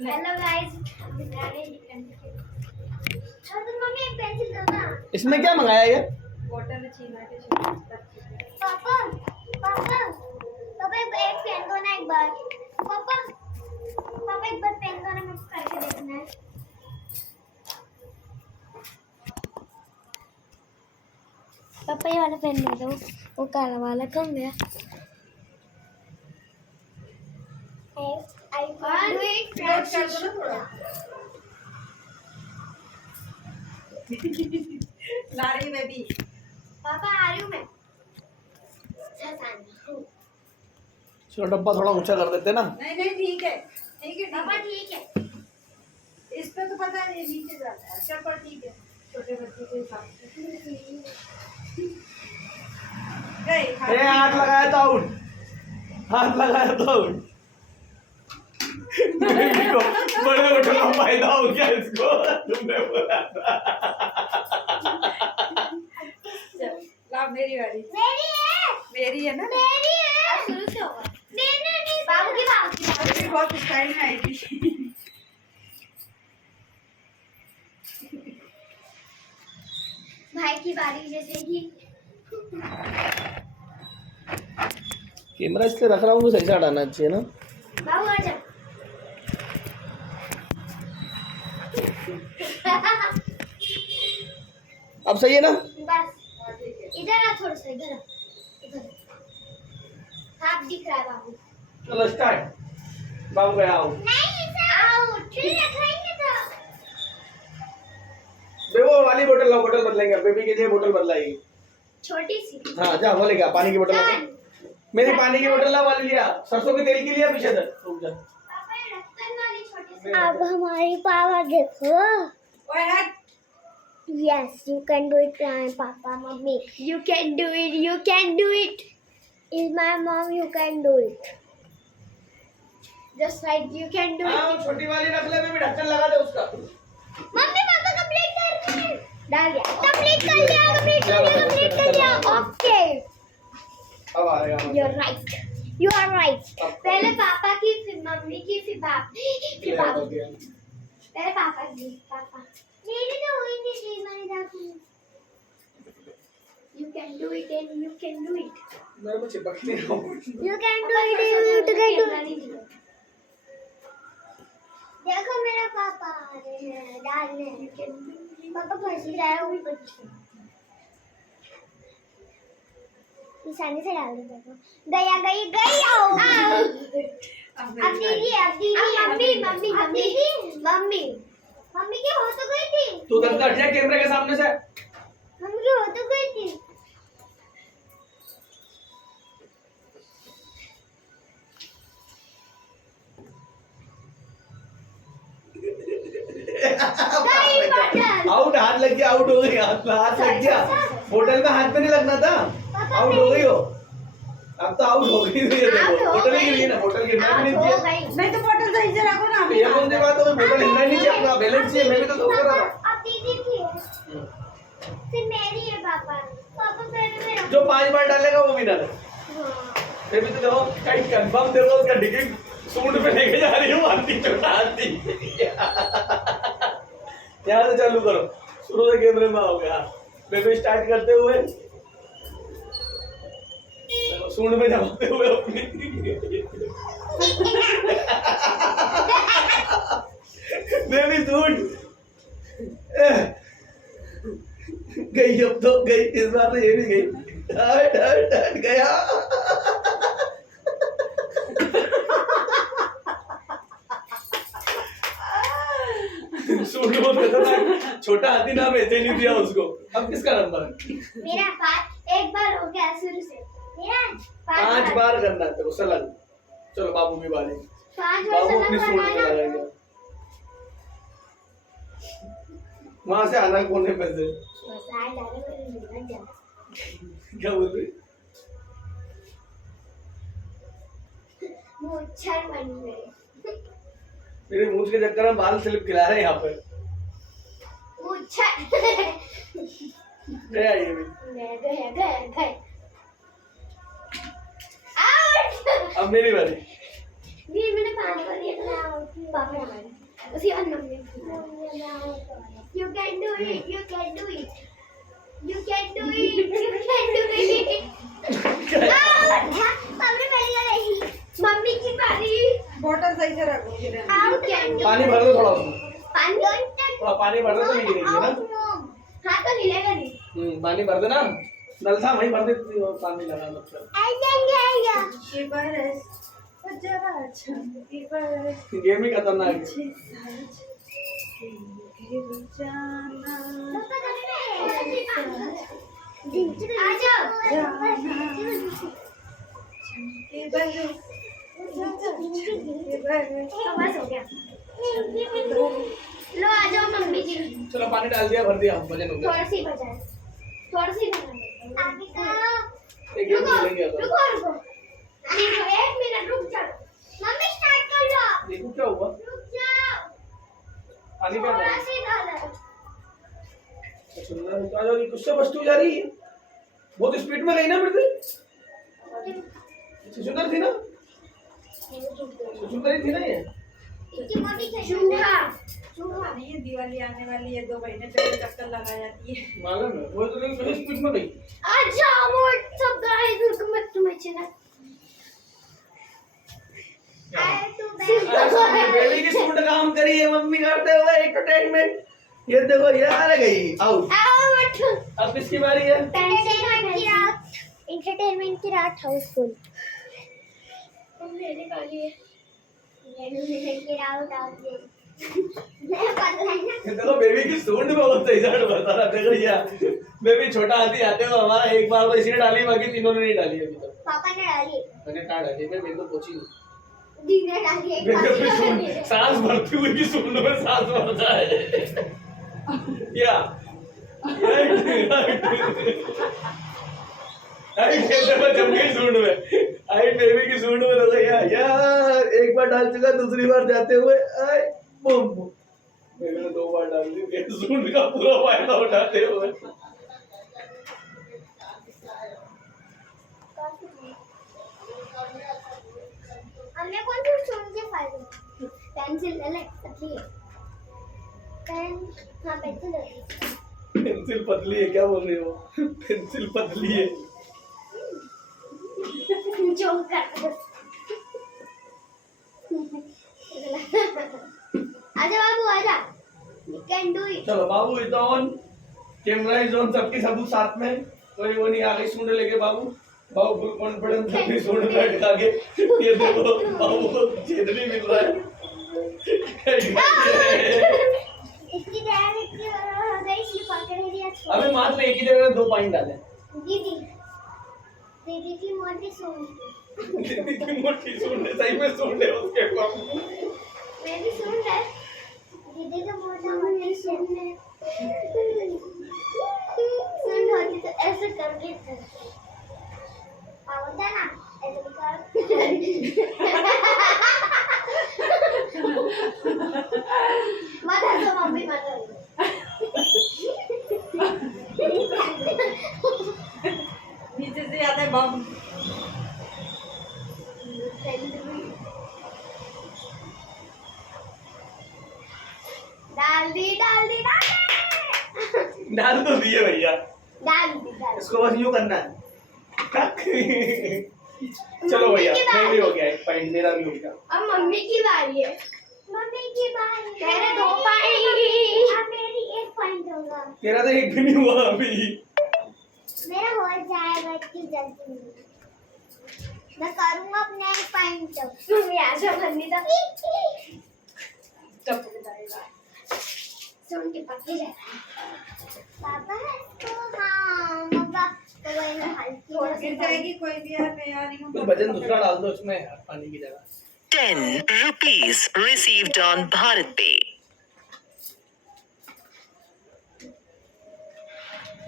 Hello guys, mummy एक pencil दो ना। इसमें क्या मंगाया ये? बॉटल छीना के पापा पापा पापा एक पेन दो ना एक बार। पापा पापा एक बार पेन दो ना, मुझे करके देखना है। पापा ये वाला पेन दे दो, वो काला वाला कम गया। आई डू इट कर दो ना थोड़ा। ला रही मैं भी। पापा आ रही हूँ मैं। चलो डब्बा थोड़ा ऊंचा कर देते ना। नहीं नहीं ठीक है पापा ठीक है। इस पे तो पता नहीं नीचे जाता है। अच्छा पर ठीक है, छोटे बच्चे के हिसाब से गए। ए हाथ लगाया तो आउट, हाथ लगाया तो आउट। बड़े उठो का फायदा हो गया इसको, तुमने बोला था। ला मेरी वाली। मेरी है ना। मेरी है। अब शुरू से होगा। नहीं बाबू की अभी बहुत स्टाइल में आएगी। भाई की बारी जैसे कि कैमरा इसलिए रख रहा हूँ तो सही से हटाना चाहिए ना। बाबू आ जा। अब सही है ना? बस इधर आ, थोड़ा सा इधर आ, इधर हाथ दिख रहा है बाबू। चलो स्टार्ट। बाबू गया आउट। नहीं सर आउट फिर रखेंगे तो। बेबो वाली बोतल लाओ, बोतल बदलेंगे, बेबी के लिए बोतल बदलाएगी। छोटी सी। हाँ जा, बोले क्या पानी की बोतल ला। मेरी पानी की बोतल ला, वाली लिया, सरसों के तेल की लिया, पीछे से रुक जा। पापा ये ढक्कन वाली छोटी सी। अब हमारी पावर देखो। ओए हट। Yes, you can do it, Papa, Mommy. You can do it. You can do it. Is my mom? You can do it. Just like you can do हाँ it. छोटी वाली रख ले, बेबी ढक्कन लगा दे उसका। मम्मी पापा कंप्लीट कर रहे हैं। डाल दिया। कंप्लीट कर लिया, कंप्लीट कर लिया, कंप्लीट कर लिया। ओके अब आ रहा है। you're right. You are right. पहले पापा की, फिर मम्मी की, फिर बाबू की। पहले पापा की। पापा मेरी तो हुई नहीं थी, मैंने देखी। You can do it and you can do it. मेरे को चिपक नहीं रहा हूँ। You can do it. You can do it. देखो मेरा पापा आ रहे हैं डालने। पापा फंस जाए वो बच्चे। निशानी से डाल दो देखो। गया गई गई आओ। अब दीदी mummy mummy mummy mummy mummy की हो तो गई थी। तू उधर से हट जा कैमरे के सामने से। मम्मी की हो तो गई थी। आउट, हाथ लग गया, आउट हो गई, हाथ लग गया। बोतल में हाथ पे नहीं लगना था, आउट हो गई हो। अब तो आउट हो गई। देखो बोतल गिर गई ना, बोतल गिरना भी नहीं चाहिए। नहीं तो बॉटल सही से रखो ना। ये कौन सी बात हो गई, बोतल हिलना नहीं चाहिए, अपना बैलेंस चाहिए। मैं भी तो धो कर रहा था। अब दीदी की है, फिर मेरी है। पापा पापा पहले मेरा। जो 5 बार डालेगा वो विनर है। मैं भी तो देखो कहीं कंफर्म देखो, उसका डिग्री सूट पे लेके जा रही हूँ। आंटी छोटा आंटी यहाँ से चालू करो, शुरू से कैमरे में हो गया। बेबी स्टार्ट करते हुए सूंड में दबाते हुए अपनी बेबी सूंड गई। अब तो गई, इस बार तो ये भी गई। हट हट हट गया। सूंड बहुत खतरनाक, छोटा हाथी नाम ऐसे नहीं दिया उसको। अब किसका नंबर है? मेरा एक बार हो गया शुरू से। मेरा 5 बार करना है तेरे सलन। चलो बाबू की बारी। 5 बार बाबू अपनी सलन सूंड पे लगाना। लगाएगा। वहां से आना कोने पे से। मसाला डाले मेरे मुंह में। क्या बोल रही? मुच्छर बन गए। मेरे मूंछ के चक्कर में बाल स्लिप खिला रहे हैं यहाँ पे। मुच्छर गया ये भी। गए आउट। अब मेरी बारी। ये मैंने 5 बार ये तो आउट किया। पापा उसी और mummy You can do it. You can do it. You can do it. You can do it. हमने पहले का नहीं मम्मी की बारी बोतल सही से रखो गिरे आउट कैन पानी भर दो थोड़ा उसमें, पानी थोड़ा पानी भर दो तो नहीं गिरेगी ना। हाँ तो हिलेगा नहीं पानी भर देना, नल था वहीं भर दे, पानी लगा मतलब। ये बरस वो जरा अच्छा ये बरस गेम ही खतरनाक है। अच्छे साज फिर जाना आ जाओ ये बरस ये बरस तो बस हो गया लो आ जाओ मम्मी जी चलो पानी डाल दिया, भर दिया, वजन हो गया। थोड़ा सी बचा आगे का एक गेम रुको खेलेंगे अब। रुको रुको एक मिनट रुक जाओ मम्मी स्टार्ट कर दो देखो क्या हुआ, रुक जाओ पानी क्या थोड़ा डाला? सी डालो सुंदर आ जाओ, किससे बचती जा रही है, बहुत स्पीड में गई ना मृदु। सुंदर थी ना, सुंदर ही थी ना ये। इतनी मोटी चूहा ये दिवाली आने वाली है 2 महीने पहले चक्कर लगा जाती है मालूम है, वो तो लेकिन सही स्पीड में गई। अच्छा मोट सब गाइस रुको मत तुम्हें चला बेबी की सूट काम करी है मम्मी करते हुए एंटरटेनमेंट। ये देखो ये आ गई आउट। आउट अब किसकी बारी है? एंटरटेनमेंट की रात हाउसफुल। मेरी बारी है ये देखो बेबी की सूट में बहुत सही जाट बता रहा, देखो ये बेबी छोटा हाथी आते हो हमारा, एक बार वो इसी ने डाली, बाकी तीनों ने नहीं डाली अभी तक। पापा ने डाली मैंने कहाँ डाली, मेरे को पूछी नहीं। दी ने डाली एक देखो बार सूट सांस भरती हुई की सूट में सांस भर जाए क्या जमगी सूट में आई बेबी की सूट में देखो यार एक बार डाल चुका, दूसरी बार जाते हुए आई बूम बूम। बेबी ने 2 बार डाल दी, एक सूट का पूरा फायदा उठाते हुए। हमने कौन सी सुन के फायदे पेंसिल ले ले पतली है पेन हाँ पेंसिल ले पेंसिल पतली है, क्या बोल रही हो? पेंसिल पतली है। जो कर आजा बाबू आजा यू कैन डू इट चलो बाबू is on, camera is on, सबकी सब साथ में, कोई वो नहीं आ गई सूंड लेके बाबू। बाबू फुल कॉन्फिडेंस अपनी सूंड पे अटका के, ये देखो बाबू को छेदनी मिल रहा है। इसकी तैयारी इतनी हो गई कि पकड़ लिया अबे मात्र एक ही जगह 2 पॉइंट डाले। दीदी दीदी की मोटी सूंड दीदी की मोटी सूंड है, सही में सूंड है उसके पास। मेरी सूंड है दीदी का मोटा मोटी सूंड है सूंड होती तो ऐसे करके होता ना ऐसे कर मत हंसो मम्मी मत हंसो नीचे से आता है बम डाल दी डाल तो दिए भैया, डाल दी इसको बस यूं करना है। चलो भैया मैं भी हो गया, 1 पॉइंट मेरा भी हो गया। अब मम्मी की बारी है मम्मी की बारी तेरे 2 पॉइंट अब मेरी 1 पॉइंट होगा तेरा तो एक भी नहीं हुआ अभी। मेरा हो जाएगा इतनी जल्दी मैं करूंगा अपने 1 पॉइंट तक मम्मी आ जाओ मम्मी तो चप्पू जाएगा सुन के पक्के जाएगा पापा है तो हाँ मम्मा तो वही मैं हल्की थोड़ा गिर जाएगी कोई भी यार मैं आ रही हूँ तो वजन दूसरा डाल दो उसमें पानी की जगह। 10 rupees received on Bharat Pay.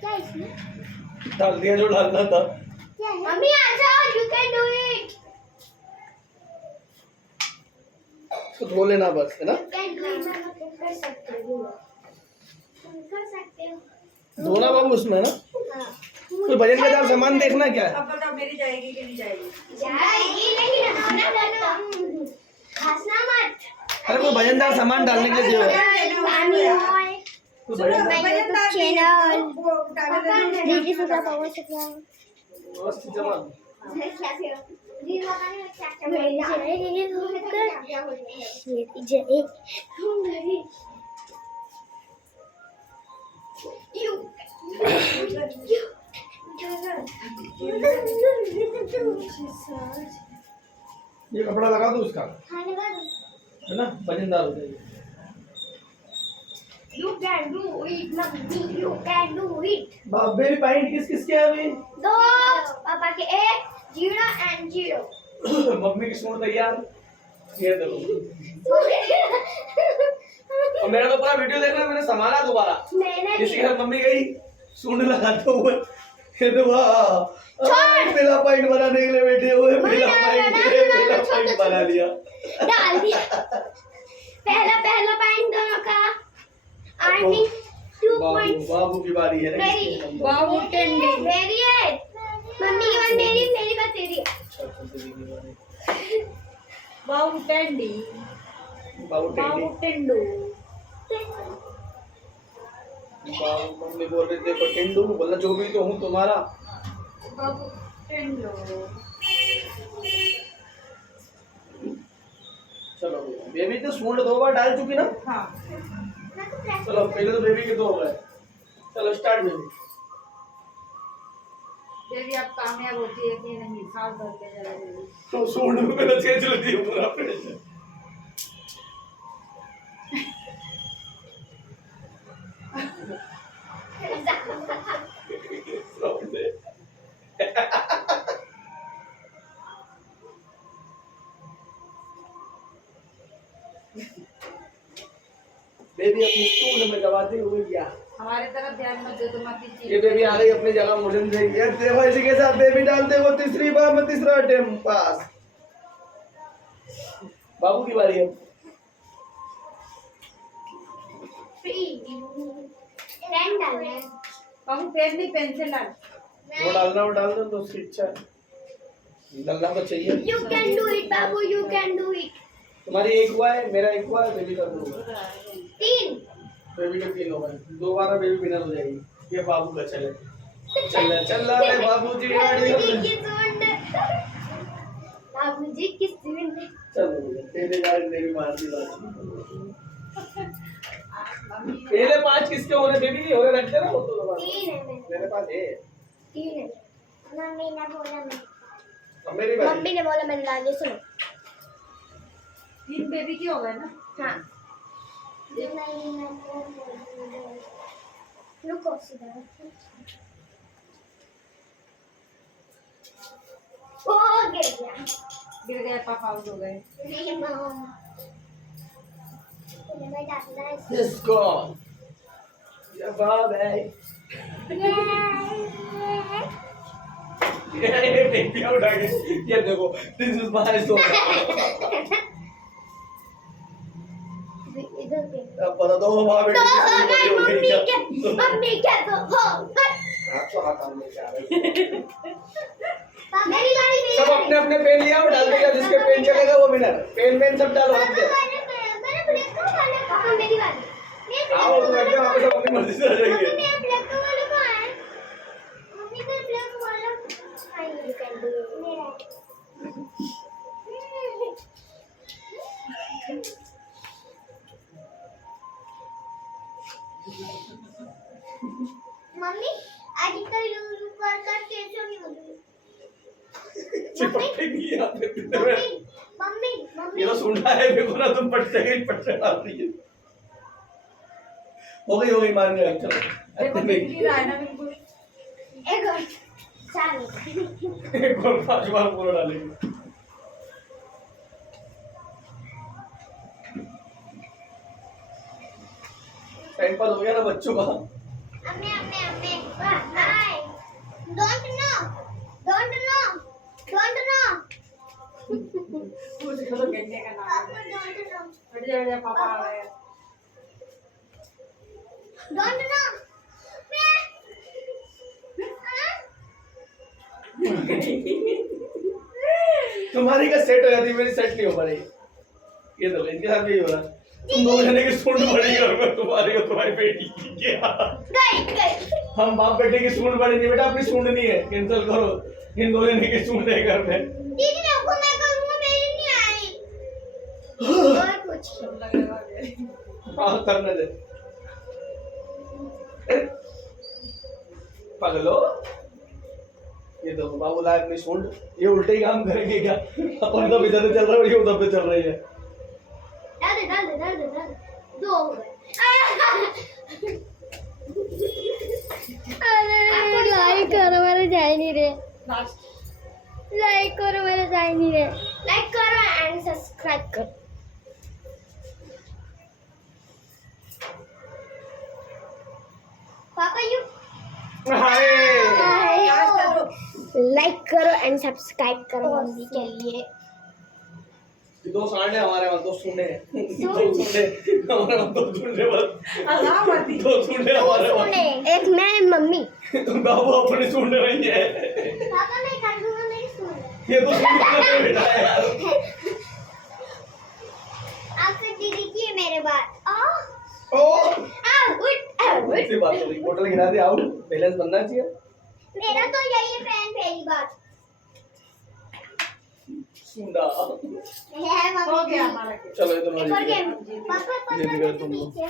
क्या इसमें डाल दिया जो डालना था। क्या है मम्मी आ जाओ यू कैन डू इट इसको धो लेना बस, है ना? यू कैन डू इट कर सकते हो धोना बाबू उसमें, है ना? हाँ कोई वजन के साथ सामान देखना क्या है? अब बताओ मेरी जाएगी कि नहीं जाएगी जाएगी लेकिन खाना खाना हंसना मत अरे कोई वजनदार सामान डालने के लिए चाहिए। पानी और कोई सुनो, वजनदार वजनदार चैनल वो उठाने दे। दीदी से क्या पावर से क्या व्यवस्थित जमा। ये कपड़ा लगा दो उसका, है ना, वजनदार हो जाएगी। You can do it, mummy. You can do it. Baby point किस किस के है अभी? दो पापा के 1 0 and 0. मम्मी की सूंड तैयार। ये देखो, और मेरा तो पूरा वीडियो देखना, मैंने संभाला दोबारा। मैंने किसी घर मम्मी गई सूंड लगाते हुए, ये तो वाह पहला पॉइंट बनाने के लिए बैठे हुए, पहला पॉइंट बना लिया। डाल दिया पहला पॉइंट दोनों का आर्मी 2 पॉइंट्स बाबू की बारी है ना। मेरी बाबू टेंडी। मेरी है मम्मी की बात मेरी बात तेरी है। बाबू टेंडी। बाबू बाबू टेंडी। टेंडू। बाबू मम्मी बोल रही देखो टेंडू बोला, जो भी तो हूँ तुम्हारा। बाबू टेंडू। चलो बेबी तो सूंड 2 बार डाल चुकी ना। हाँ। चलो पहले तो बेबी के 2 हो गए। चलो स्टार्ट बेबी। यदि आप कामयाब होती है कि नहीं, साल भर के जरा जरूर। तो सूंड में पहले चेंज लेती है पूरा प्रेशर। बेबी अपनी सूंड में दबाते हुए गया। हमारे तरफ ध्यान मत दो, तुम अपनी चीज। ये बेबी आ गई अपनी जगह, मुझे नहीं ये देखो इसी के साथ बेबी डालते वो तीसरी बार में तीसरा अटेम्प्ट पास। बाबू की बारी है। 3 10 डालना है। बाबू पेन नहीं, पेंसिल डाल। वो डाल दो तो उसकी इच्छा है, डालना तो चाहिए। You can do it Babu, you can do it. तुम्हारी 1 हुआ है, मेरा 1 हुआ है, बेबी का 2 हुआ है। 3 बेबी का 3 हो गए, 2 बार बेबी विनर हो जाएगी। ये बाबू का चल रहा है बाबू जी गाड़ी। की सूंड बाबूजी की सूंड। चलो तेरे गाड़ी ने भी मार दी बात। पहले 5 किसके हो रहे बेबी? हो रहे रखते ना वो तो दोबारा। 3 है मेरे पास है। 3 है। मम्मी ने बोला अब मेरी बारी। मम्मी ने बोला मैंने डाल दिया। सुनो 3 बेबी की हो गए ना। हाँ रुको सीधा ओ गिर गया। गिर गए, पापा आउट हो गए। नहीं मम्मा मैं डालना है। Let's go. या बाब है। ये बेबी उठा के ये देखो दिस इज माय सोल। इधर पे अब बता दो वहां पे मम्मी क्या तो हो हाथ तो हाथ हम लेके आ रहे हैं। मेरी बारी सब अपने अपने पेन लिया और डाल देगा, जिसके पेन चलेगा वो विनर। पेन सब डालो हाथ से। मैंने ब्लैक को वाला कहा मेरी बारी। आओ तो बैठ जाओ, आप सब अपनी मर्जी से आ जाएंगे। मम्मी मेरा ब्लैक वाला कहाँ है? मम्मी मेरा ब्लैक वाला आई यू कैन डू इट मेरा मम्मी आज तो यूज कर कैसे नहीं होगी। चिपकते नहीं आते मम्मी मम्मी मम्मी ये तो सुनना है देखो ना, तुम पट से डाल रही है। हो गई मान गया। चलो देखो बिल्कुल रहा है ना, बिल्कुल। एक और चालू एक और 5 बार पूरा डालेंगे। टाइम पास हो गया ना बच्चों का। अम्मे हाय डोंट नो मुझे तो कहने का नाम है। डोंट नो हट जा पापा आ गए। डोंट नो तुम्हारी का सेट हो जाती, मेरी सेट नहीं हो पा रही। ये तो इनके साथ भी हो रहा है। तुम दो जने की सूंड बड़ी और मैं तुम्हारी और तुम्हारी बेटी की क्या? गई हम बाप बेटे की सूंड बड़ी नहीं बेटा, अपनी सूंड नहीं है, कैंसिल करो। इन दो जने की सूंड है घर में। दीदी देखो मैं करूंगा, मेरी नहीं आई। और कुछ सब लगेगा ये। हाँ करने दे। पगलो, ये देखो बाबू लाए अपनी सूंड, ये उल्टे ही काम करेंगे क्या? अपन तो इधर से चल रहा है, ये उधर से चल रही है। डाल दे दो हो गए। अरे लाइक करो, मेरे जा ही नहीं रहे। लास्ट लाइक करो, मेरे जा ही नहीं रहे। लाइक करो एंड सब्सक्राइब करो। पापा यू हाय लास्ट करो। लाइक करो एंड सब्सक्राइब करो मम्मी के लिए। ये दो सांडे हमारे वहाँ, दो सूंडे हैं। दो सूंडे हमारे वहाँ, दो सूंडे बस। अलाहाबादी। दो सूंडे हमारे वहाँ। एक मैं मम्मी। तुम बाबू अपनी सूंड नहीं है। पापा मैं कर दूंगा, मेरी सुन। ये तो सूंड का बेटा है यार। आप फिर दीदी की है मेरे बात। ओ आउट ऐसी बात हो रही, बोतल गिरा दी, आउट। बैलेंस बनना चाहिए। मेरा तो यही है फ्रेंड, पहली बात सूंडा। है मम्मी। हो गया हमारा खेल। चलो ये तो हमारी और जीत गए। गेम पापा जीत गए तुम लोग। नीचे